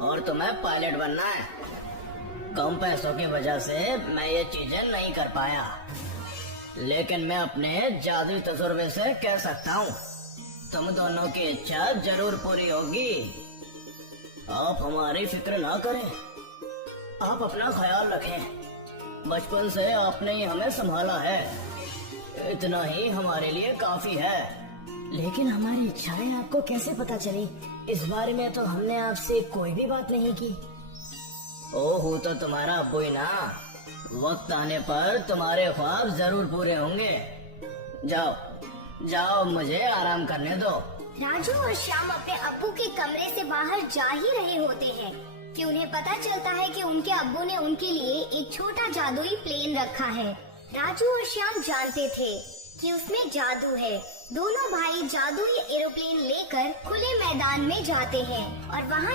और तुम्हें पायलट बनना है। कम पैसों की वजह से मैं ये चीजें नहीं कर पाया, लेकिन मैं अपने जादुई तजुर्बे से कह सकता हूँ तुम दोनों की इच्छा जरूर पूरी होगी। आप हमारी फिक्र ना करें, आप अपना ख्याल रखें। बचपन से आपने ही हमें संभाला है, इतना ही हमारे लिए काफी है। लेकिन हमारी इच्छाएं आपको कैसे पता चली? इस बारे में तो हमने आपसे कोई भी बात नहीं की। ओह, तो तुम्हारा अब्बू ही ना। वक्त आने पर तुम्हारे ख्वाब जरूर पूरे होंगे। जाओ जाओ, मुझे आराम करने दो। राजू और श्याम अपने अब्बू के कमरे से बाहर जा ही रहे होते हैं कि उन्हें पता चलता है कि उनके अब्बू ने उनके लिए एक छोटा जादुई प्लेन रखा है। राजू और श्याम जानते थे कि उसमें जादू है। दोनों भाई जादुई एरोप्लेन लेकर खुले मैदान में जाते हैं और वहाँ